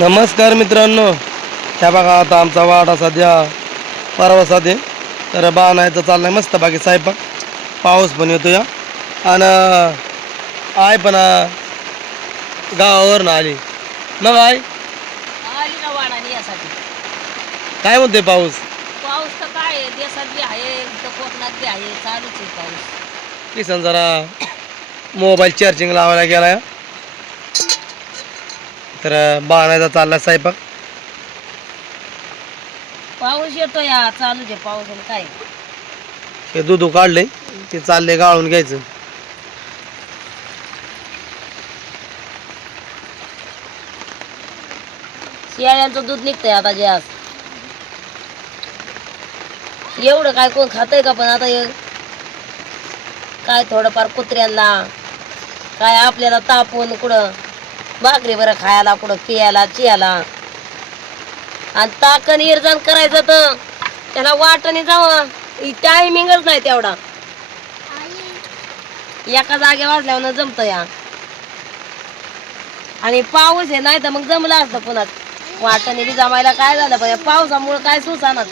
नमस्कार मित्रांनो. ह्या बघा आता आमचा वाडा सध्या परवा साधे तर बाणायचं चाललाय मस्त बाकी स्वयंपाक. पाऊस पण येतो या आणि आय पण अं, गावावरनं आली. मग आय आली ना वाढानी यासाठी काय म्हणते पाऊस? पाऊस तर काय आहे? देशात बी आहे कोकणात बी आहे चालूच आहे पाऊस. किसन जरा मोबाईल चार्जिंग लावायला गेलाय. तर बाणायचा चाललाय स्वयंपाक. पाऊस येतो या चालूच आहे पाऊस आणि काय. हे दूध काढले ते चालले गाळून घ्यायचं. शियाळ्यांचं दूध निघतंय आता जास्त एवढं काय कोण खातंय का पण आता हे? काय थोडंफार कुत्र्यांना काय आपल्याला तापून कुठं? भाकरी बरं खायला कुठं पियाला चियाला. आणि ताकन इरजण करायचं तर त्याला वाटणे जावं. टायमिंगच नाही तेवढा. एका जागे वाजल्यावर जमत या. आणि पाऊस आहे नाही तर मग जमलं असतं पुन्हा. वाटणे बी जमायला काय झालं पण या पावसामुळे काय सुसाना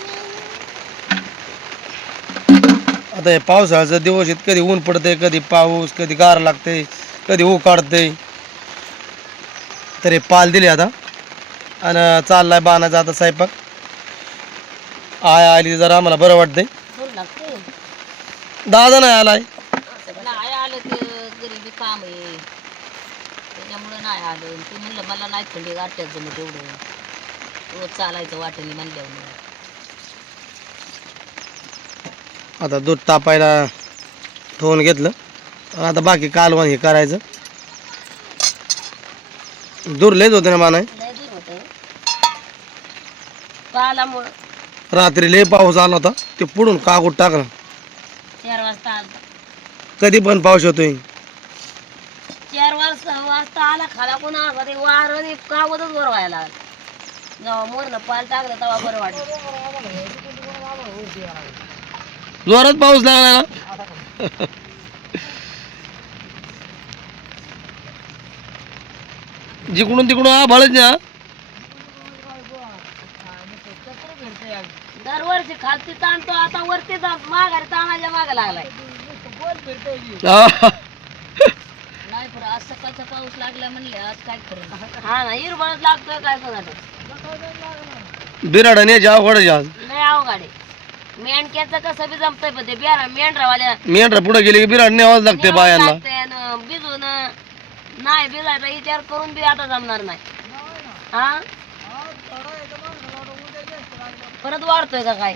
आता हे पावसाळ्याचा दिवस आहेत. कधी ऊन पडतंय कधी पाऊस कधी गार लागते कधी उकाडतंय तर हे पाल दिले आता. आणि चाललाय बाणाचा आता स्वयंपाक. आय आली जरा आम्हाला बरं वाटतंय. लागते दादा नाही आलाय. नाही आलं ते गरीबी काम आहे. त्याच्यामुळे नाही आलं. ते म्हणलं मला नाही थंडी गाठ्यात जमत एवढं. रोज चालायचं म्हणल्यावर. आता दूध तापायला ठेवून घेतलं. आता बाकी कालवण हे करायचं. दूर लयच होते ना बाणाय लय दूर होतं पालामुळं रात्री लय पाऊस आला होता ते पुढून काकूट टाकला. चार वाजता आलता. कधी पण पाऊस होतोय चार वाजता वाजता आला खाला कोणा आला ते वार आणि कावतच वर व्हायला लागलं. जेव्हा मोरनं पाल टाकलं तेव्हा बरं वाटलं. जोरात पाऊस लागला ना? जिकडून तिकडून आभाळच ना दरवर्षी खालती ताणतो आता वरती माघारी मागे लागलाय. हा. नाही पण आज सकाळचा पाऊस लागला म्हणले आज काय खरं हा ना हिरबळच लागतोय काय कोणाचं? बिराडाने जाव नाही गाडी मेंढक्याचं कसं बी जमतंय पण ते मेंढरावाल्या मेंढरा पुढे गेले की बिराड न्यावाच लागते बायांना. भिजून. नाही भिजायचा विचार करून बी आता जमणार नाही. हा? परत वाढतोय का काय?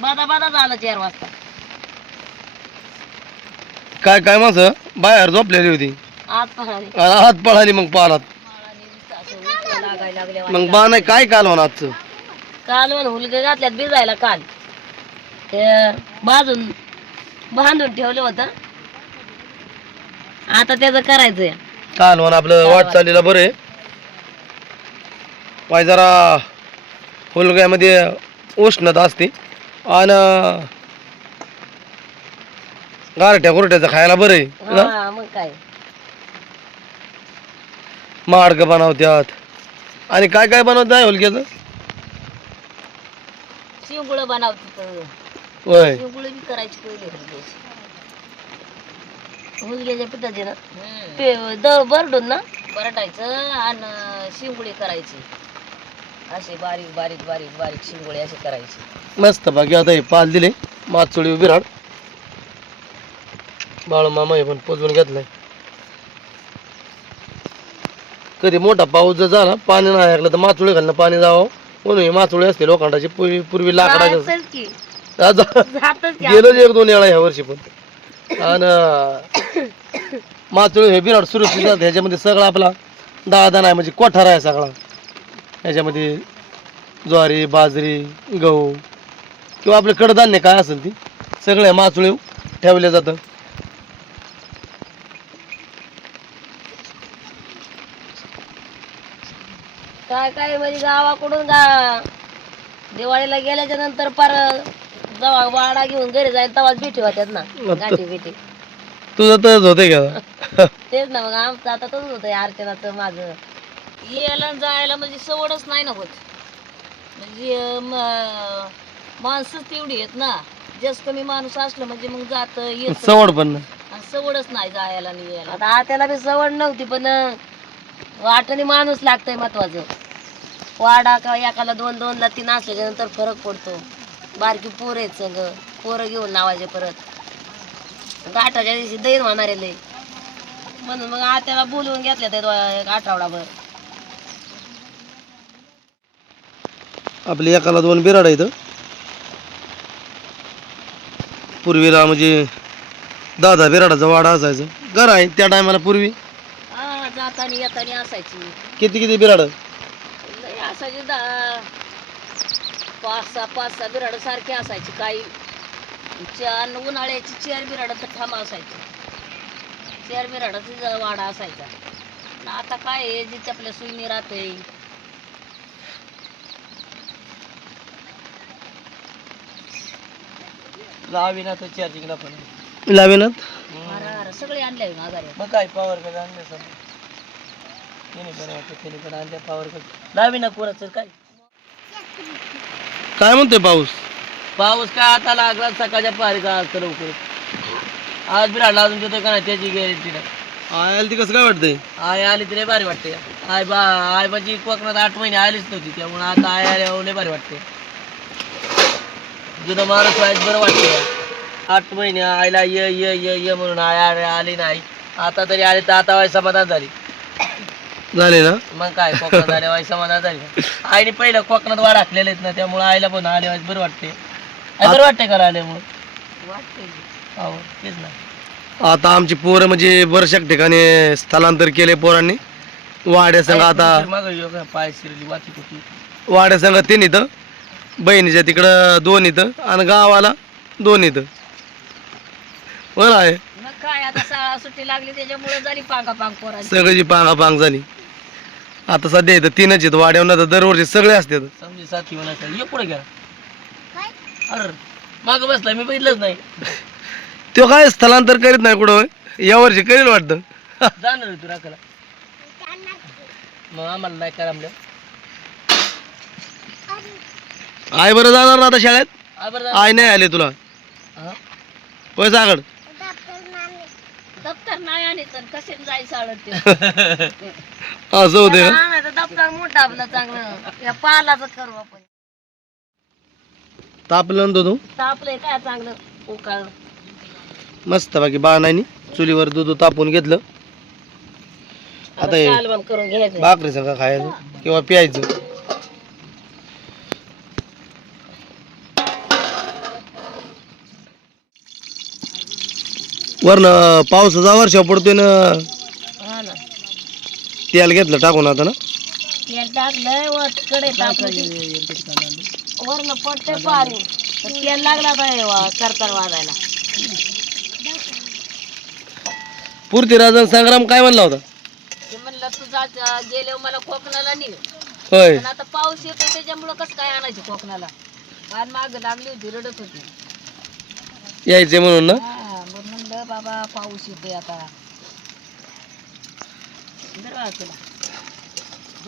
बादा बादा झालं चार वाजता. काय काय माणसं? बाहेर झोपलेली होती. आत हात पळाली मग लागायला लागल्या मग बा नाही काय कालवण आजचं? कालवण हुलगे घातल्यात भिजायला काल. ते बाजून बांधून ठेवलं होतं. आता त्याचं करायचंय. कालवण आपलं वाटचालीला बरं आहे. पाय जरा हुलग्यामध्ये उष्णता असते. आणि गारट्या गुरट्याचं खायला बरं आहे ना? हा मग काय? माडगं बनवत्यात. आणि काय काय बनवत आहे हुलग्याचं? शिवगुळ बनवतात होय. शिवगुळ बी करायची पहिले हुलग्याची हुलग्याच्या पिठाचे ना पे द बरडून ना बरटायचं आणि शिवगुळी करायची. असे बारीक बारीक बारीक बारीक शिवगुळी अशी करायची. मस्त बाकी आता हे पाल दिले माचोळी विराड बाळू मामा हे पण पोचवून घेतलाय. कधी मोठा पाऊस जर झाला पाणी नाही ऐकलं तर माचोळी घालणं पाणी जावं. म्हणून ही माचोळी असते लोखंडाची पूर्वी पूर्वी लाकडाची जातच जातच की गेलोच एक दोन वेळा ह्या वर्षी पण. आणि माचोळी हे बिराड सुरक्षित जातं ह्याच्यामध्ये सगळा आपला दादा नाही म्हणजे कोठार आहे सगळा. ह्याच्यामध्ये ज्वारी बाजरी गहू किंवा आपले कडधान्य काय असेल ती सगळे माचोळी ठेवले जातं काय काय म्हणजे गावाकडून गा दिवाळीला गेल्याच्यानंतर पार जेव्हा वाडा घेऊन घरी जाईल तेव्हाच भेटी होत्यात ना. गाठी भेटी तुझं तरच होते का? तेच ना मग आमचं आता तसंच होतं अर्चनाचं माझं. यायला आणि जायला म्हणजे सवडच नाही ना होत. म्हणजे म- माणसंच तेवढी आहेत ना. जास्त कमी माणूस असलं म्हणजे मग जात येत. सवड पण नाही. सवडच नाही जायला आणि यायला. आता आत्याला बी सवड नव्हती पण वाटणी माणूस लागतंय महत्वाचं. वाडा का एकाला दोन दोन ला तीन असल्याच्या नंतर फरक पडतो. बारकी पोरं आहेत सगळं. पोरं घेऊन लावायचे परत. गाठाच्या दिवशी दैन होणार आहे लय म्हणून मग आत्याला बोलवून घेतल्या ते आठवडाभर. आपली एकाला दोन बिराड इथं पूर्वीला म्हणजे दहा दहा बिराडाचा वाडा असायचं. घर आहे त्या टायमाला पूर्वी. हा जातानी येतानी असायची. किती किती बिराड असायची दहा. पाच सहा पाच सहा बिराड सारखी असायची काही चार उन्हाळ्याची चार बिराड तर ठाम असायची. चार बिराडाचा वाडा असायचा. आता काय आहे जिथे आपल्या सुईनी राहते लावीनाथ चार्जिंगला पण. लावीनाथ सगळे आणले मग काय पॉवर कट आणले सर पण वाटतं त्याने पण आणले पॉवर कट लावीना कोणाचं काय? काय म्हणतोय पाऊस? पाऊस काय आता लागला सकाळच्या पारीचा आज तर लवकर. आज बिराडला अजून तिथं का नाही त्याची गॅरंटी नाही. आय ती कसं काय वाटतंय? आय आली तिला भारी वाटते. आय बा आय माझी कोकणात आठ महिने आलीच नव्हती त्यामुळे आता आय आल्यावर लय भारी वाटते. जुनं माणूस व्हायचं बरं वाटते आठ महिने आईला ये ये ये ये म्हणून आय आय आली नाही. आता तरी आले तर आता वाय समाधान झाली. झाले ना? मग काय कोकणात आल्या वाय समाधान झाली. आईने पहिलं कोकणात वाढ राखलेले आहेत ना त्यामुळे आईला पण आले वाय बरं वाटते बरं वाटते का आल्यामुळे हो तेच ना. आता आमची पोरं म्हणजे बऱ्याचशा ठिकाणी स्थलांतर केले पोरांनी. वाड्या संघ आता पाय शिरली कुठली? वाड्या संघ तीन इथं बहिणीच्या तिकडं दोन इथं आणि गावाला दोन इथं. बरं आहे. मग काय आता सुट्टी लागली त्याच्यामुळे झाली पांगा पांग पोरांची. सगळ्याची पांगापांग झाली. आता सध्या इथं तीनच आहेत वाड्यावर तर दरवर्षी सगळे असतात. समजी साथी म्हणा ये पुढे घ्या. अरे माग बसला मी बघितलंच नाही. तो काय स्थलांतर करीत नाही कुठं होय. यावर्षी करेल वाटतं. जाणार तू राखायला. मग आम्हाला नाही करा म्हणलं आय बरं जाणार ना आता शाळेत? आय नाही आले तुला. पैसा आकड. दप्तर नाही आणि तर कसे जायचं शाळेत ते. असं होते दप्तर मोठं आपलं चांगलं. या पालाचं करू आपण. तापलं ना तू तापलंय काय चांगलं? उकाळ. मस्त बाकी बाणानी चुलीवर दूध तापून घेतलं. आता हे कालवण करून घ्यायचं. भाकरी संग खायचं किंवा प्यायचं. वरनं पावसाचा वर्षा पडतोय ना. हा ना. तेल घेतलं टाकून आता ना. तेल टाकलंय वर कडे टाकलं वरनं पडते पाणी. तर तेल लागला काय करतार वाजायला. पूर्ती राजन संग्राम काय म्हणला होता? ते म्हणलं तू जा गेले मला कोकणाला निघ. होय. पण आता पाऊस येतो त्याच्यामुळं कसं काय आणायचं कोकणाला? माग लागली होती रडत होती. यायचे म्हणून ना? हा. बाबा पाऊस येते आता. बरं तुला?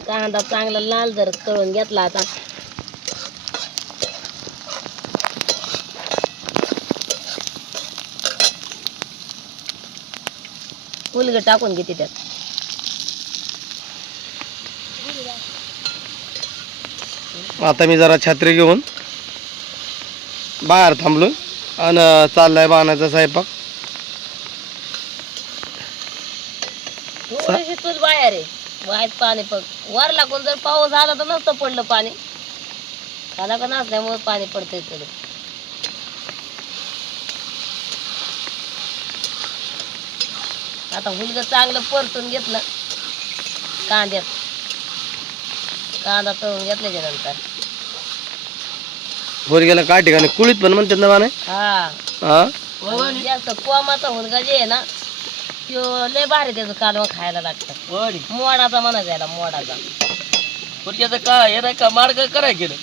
कांदा चांगला लाल जर तळून घेतला आता. उलग टाकून घेते त्यात. आता मी जरा छत्री घेऊन बाहेर थांबलो आणि चाललाय बाणाचा स्वयंपाक. आहे. वाईट पाणी पड वर लागून जर पाऊस आला तर नसतं पडलं पाणी. खाला का नसल्यामुळे पाणी पडतंय थोडं आता हुलग चांगलं परतून घेतलं. कांद्यात. कांदा तळून घेतल्याच्या नंतर गेला काय ठिकाणी कुळीत पण म्हणतात ना हा. हा? जास्त कोमाचा हुलगा जे आहे ना तो लय भारी त्याचं कालवा खायला लागतं. मोडाचा म्हणा याला मोडाचा. पुरच्याचं का हे नाही का मार्ग कराय केलं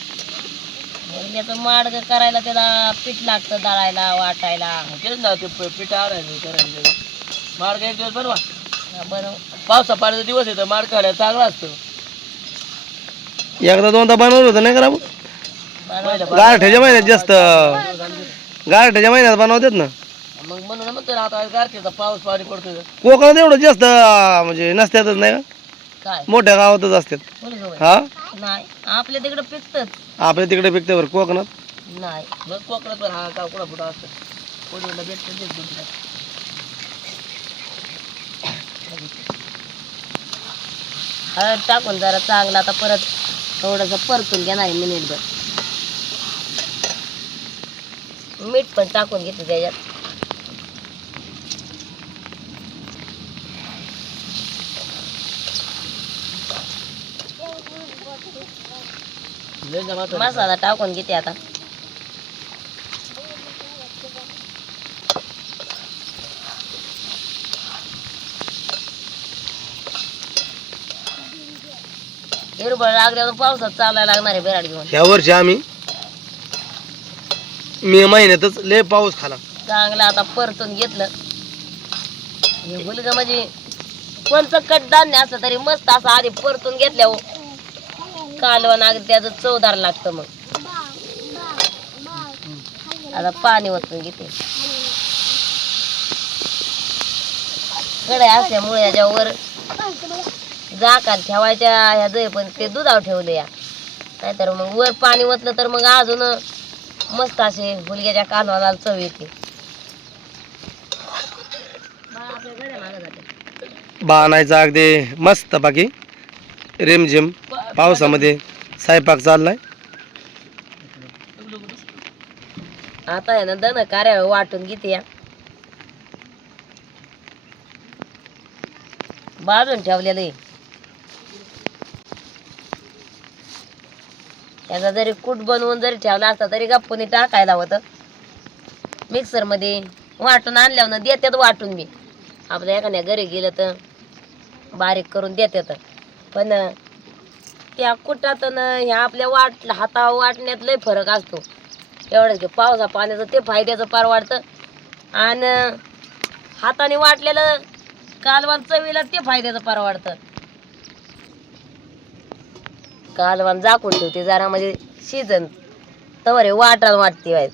भरल्याचं माडग करायला त्याला पीठ लागतं दळायला वाटायला. तेच ना ते पीठ आणायचं करायचं. मार्ग एक दिवस बनवा. बरं पावसा पाण्याचा दिवस येतो मार्ग खायला चांगला असतो. एकदा दोनदा बनवलं होतं नाही करा बनवतो. गारठ्याच्या महिन्यात जास्त. गारठ्याच्या महिन्यात बनवतात ना? मग म्हणून म्हणतो ना आता गारठीचा पाऊस पाणी पडतोय. कोकणात एवढं जास्त अं, म्हणजे नसतातच नाही का? काय? मोठ्या गावातच असतात कोणी? हा? नाही आपल्या तिकडे पिकतच. आपल्या तिकडे पिकते बरं कोकणात? नाही बघ कोकणात पण हा का कुठं कुठं असतं. कोणी भेटतं हळद टाकून जरा चांगला आता परत थोडस परतून घेणार आहे मिनिटभर मीठ पण टाकून घेते त्याच्यात. मसाला टाकून घेते आता. हिरबळ लागल्यावर पावसात चालायला लागणार आहे बिराड घेऊन. ह्या वर्षी आम्ही मे महिन्यातच लय पाऊस खाला चांगलं आता परतून घेतलं. हे मुलगा म्हणजे कोणचं कडधान्य असलं तरी मस्त असं आधी परतून घेतल्यावर कालवा नाग त्याचं चवदार लागतं मग. आता पाणी ओतून घेते. कडे असल्यामुळे याच्यावर झाकाल ठेवायच्या ह्या जय पण ते दुधावर ठेवलं या. नाहीतर मग वर पाणी ओतलं तर मग अजून मस्त असे मुलग्याच्या कालवाला चव येते. बाणायचा अगदी मस्त बाकी. रेमझेम. पावसामध्ये स्वयंपाक चाललाय. आता आहे ना दन कार्या वाटून घेते या. बाजून ठेवलेलं आहे. त्याचा जरी कूट बनवून जरी ठेवला असता तरी गप्पून टाकायला होतं. मिक्सरमध्ये वाटून आणल्यावर देतात वाटून मी आपल्या एखाद्या घरी गेलं तर बारीक करून देतात पण त्या कुटात न ह्या आपल्या वाट हाता वाटण्यात लय फरक असतो. एवढंच की पावसा पाण्याचं ते फायद्याचं पार वाटतं आणि हाताने वाटलेलं कालवान चवीला ते फायद्याचं पार वाटतं कालवान झाकून ठेवते जरा म्हणजे शिजन तर हे वाटायला वाटते वाईट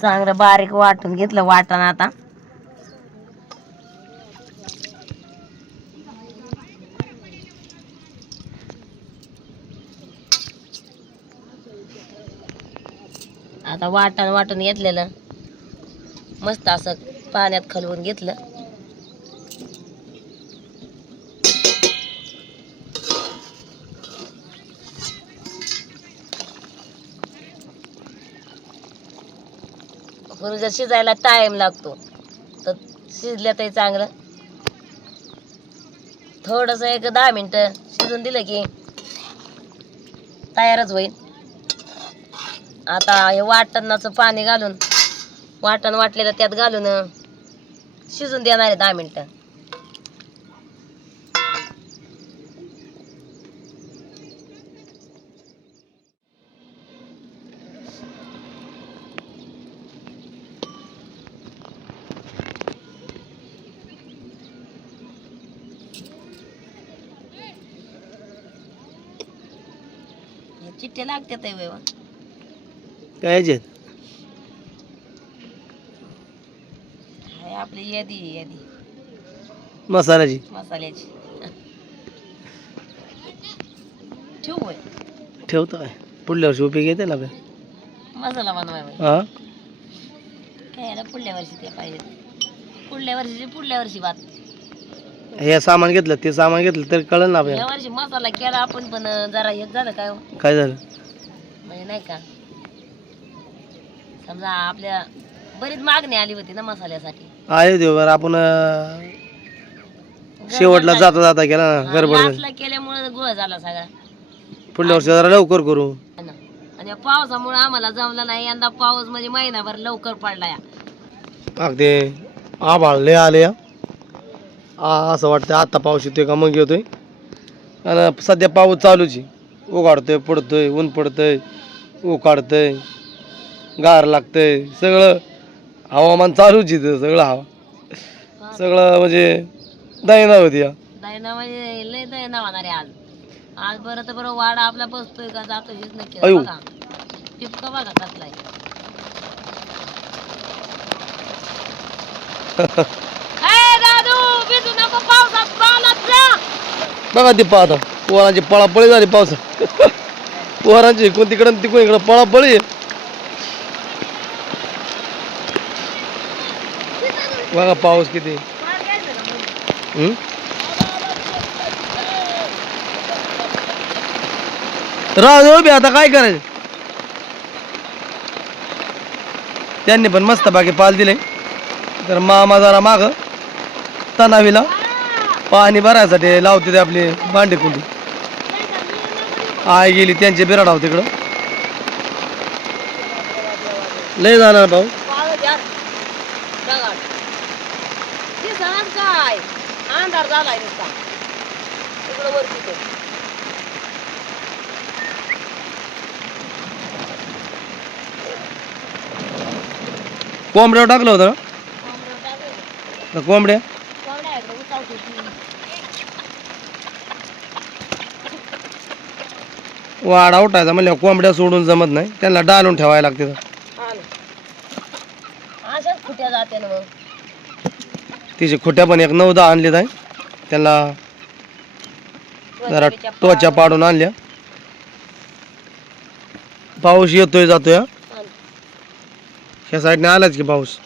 चांगलं बारीक वाटून घेतलं वाटण आता. आता वाटण वाटून घेतलेलं. मस्त असं पाण्यात खलवून घेतलं. म्हणून जर शिजायला टाईम लागतो तर शिजल्या तरी चांगलं. थोडंसं एक दहा मिनटं शिजून दिलं की तयारच होईल. आता हे वाटणाचं पाणी घालून वाटण वाटलेलं त्यात घालून शिजून देणार आहे दहा मिनटं. हे चिठ्ठे लागतात वेवा काय याच्यात? आपली यादी आहे, यादी. मसाल्याची. मसाल्याची. ठेवू होय? ठेवतो काय पुढल्या वर्षी उपयोग येते ना आपल्या मसाला बनवाय बाई हा? काय याला पुढल्या वर्षी ते पाहिजे. पुढल्या वर्षीची पुढल्या वर्षी बात. हे सामान घेतलं ते सामान घेतलं तरी कळलं ना या आपल्याला वर्षी मसाला केला आपण पण जरा हे झालं काय हो? काय झालं? म्हणजे नाही का? समजा आपल्या बरीच मागणी आली होती ना मसाल्यासाठी. आहे देव आपण अं, शेवटला जाता जाता गेला ना गडबड. लास्टला केल्यामुळे गोळ झाला सगळा. पुढल्या वर्षी जरा लवकर करू. है ना. आणि या पावसामुळे आम्हाला जमलं नाही यंदा पाऊस म्हणजे महिनाभर लवकर पडला या. अगदी आभाळ लय आले आ- असं वाटतं आता पाऊस येतोय का मग येतोय. आणि सध्या पाऊस चालूच आहे. उघाडतोय पडतोय ऊन पडतंय उकाडतंय गार लागतंय. सगळं हवामान चालूच इथं, सगळं हवा. सगळं म्हणजे दैना होती या. दैना म्हणजे लय दैना होणार आहे आज. आज बरं तर बरं वाडा आपला बसतोय का जातोय हेच नक्की अयो. बघा. टिपका बघा कसलाय ए, दादू भिजू नको पावसात पावलात जा. बघा ती पाहता. पोरांची पळापळी झाली पावसात. पोरांची इकडून तिकडं तिकडून इकडं पळापळी आहे. बघा पाऊस किती. हम्म? राहू दे आता काय करायचं? त्यांनी पण मस्त बाकी पाल दिले. तर मामा जरा माग. तणावीला पाणी भरायसाठी लावते ते आपली भांडी कुंडी. आय गेली त्यांचे बिराडाव तिकडं. लय जाणार भाऊ. अंधार झालाय नुसता. तिकडं वरती तो. कोंबड्यावर टाकलं होतं? कोंबड्या? कोंबड्या आहेत. वाडा उठायचा म्हणल्या कोंबड्या सोडून जमत नाही. त्यांना डालून ठेवायला लागते हा ना. अशाच खुट्या जाते ना मग. तिचे खोट्या पण एक नऊ दहा आणले आहे त्यांना जरा त्वचा पाडून आणल्या पाऊस येतोय जातोय हा. ह्या साईडने आलाच की पाऊस.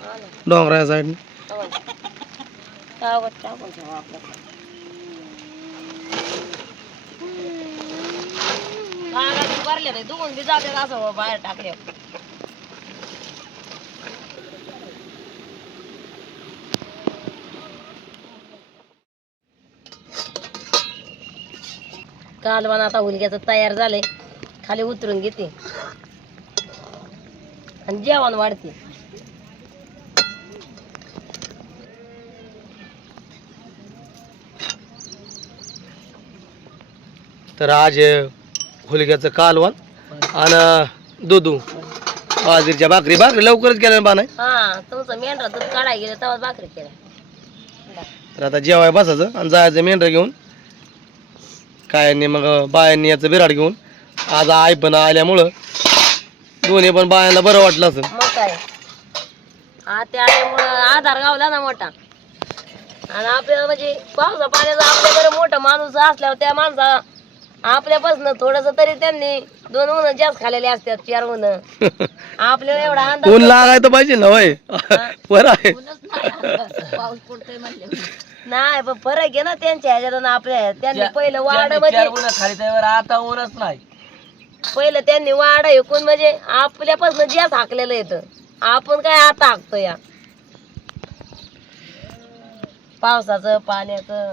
डोंगरा या साईडने ना. कागद टाकून ठेवा आपल्याकडे. कागद भरले नाही दुखून बी जाते असं बाहेर टाकले कालवण आता हुलग्याचं तयार झालंय. खाली उतरून घेते. आणि जेवण वाढते. तर आज हुलग्याचं कालवण आणि दुधू. बाजरीच्या भाकरी. भाकरी लवकरच केल्या बा नाही हा तुमचं मेंढरा दूध काढाय गेलं तेव्हा भाकरी केल्या. तर आता जेवाय बसायचं आणि जायचं मेंढर घेऊन. कायांनी मग बायांनी याचं बिराड घेऊन आज आई पण आल्यामुळं दोन्ही पण बायांना बरं वाटलं असं. मग काय त्यामुळं आधार गावला ना मोठा. आणि आपल्याला म्हणजे पावसा पाण्याचा आपल्याकडे मोठा माणूस असल्यावर त्या माणसा आपल्यापासून थोडस तरी त्यांनी दोन उन्ह जास्त खाल्लेले असतात चार उन्ह. आपल्याला एवढा ऊन अंदाज लागायचं पाहिजे ना होय. बरं आहे. पाऊस पडतोय म्हणले. नाही पण फरक आहे ना त्यांच्या ह्याच्यात आणि आपल्या ह्याच्यात. त्यांनी पहिलं वाढ म्हणजे खाली आता ऊनच नाही. पहिलं त्यांनी वाडा ऐकून म्हणजे आपल्यापासून जास्त हाकलेलं येतं आपण काय आता हाकतो या. पावसाचं पाण्याचं.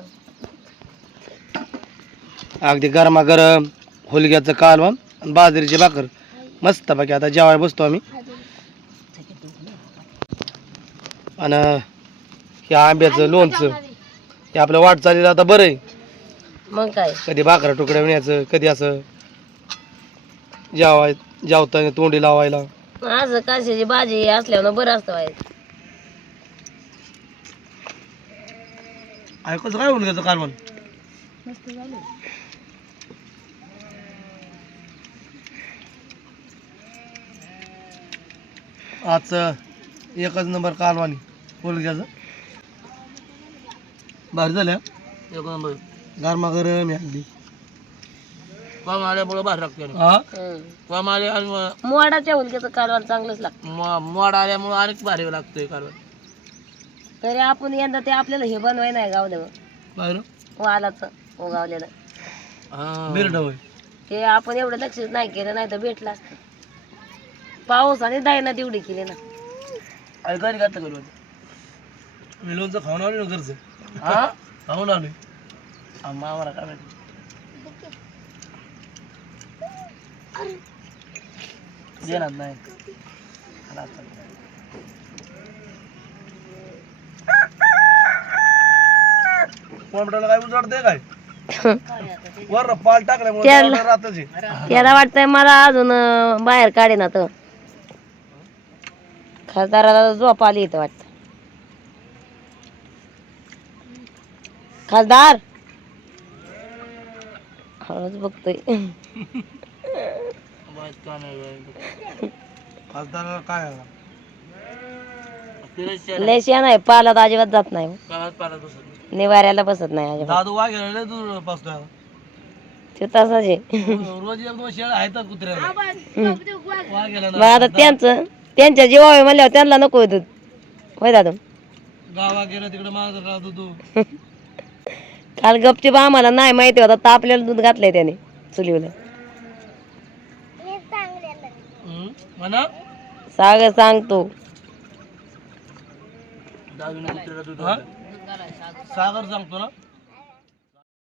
अगदी गरमागरम हुलग्याचं कालवण आणि बाजरीची भाकर. मस्त बाकी आता जेवाय बसतो आम्ही. आणि हे आंब्याचं लोणचं. हे आपलं वाटचालीला आता बरं आहे. मग काय? कधी भाकरा तुकड्या विण्याचं कधी असं जेवाय जेवताना तोंडी लावायला. असं कशाची भाजी असल्यावर बरं असतं ऐकूच काय हुलग्याचं कालवण? आजचं एकच नंबर कालवानी हुलग्याचं भारी झालं एक नंबर. गरमागरम आहे अगदी काम आल्यामुळं बाहेर लागते. हा? हम्म. काम आले आणि मग मोडाच्या हुलक्याचं कालवण चांगलंच लागतं. म- मोड आल्यामुळं अनेक भारी लागतंय कारण तरी आपण यंदा ते आपल्याला हे बनवाय नाही गावलं बाहेर? वालाचं उगावलेलं. बिरड होय. ते आपण एवढं लक्षच नाही केलं नाही तर भेटलं असतं. पाऊस आणि दायना तेवढी केली ना. ऐकायला घातलं करून मी लोणचं खाऊन आलो ना घरचं. हा? खाऊन आलोय. आम्हाला काय माहिती? देणार नाही. आला आता. कोंबड्याला काय उजाडते काय? वर पाल टाकल्यामुळे त्याला- राहतच वाटतंय मला अजून बाहेर काढे ना तर खासदाराला झोप आली इथं वाटत. खासदार? हळूच बघतोय. खासदाराला काय आला? लय शेण आहे. पालात अजिबात जात नाही. निवाऱ्याला बसत नाही अजिबात. दादू वाघेला लय दूर बसतोय. ते तसंच आहे. रोज एक दोन शेळ आहेत कुत्र्याला? वाघेला मग आता त्यांचं त्यांच्या जीवावे म्हणल्यावर त्यांना नको होत. होय दादू? गावा गेलं तिकडे माग राहतो तू. काल गपचीप आम्हाला नाही माहिती होता तर आपल्याला दूध घातलंय त्याने चुलीवर. हम्म. म्हणा. सागर सांगतो हा? सागर सांगतो ना.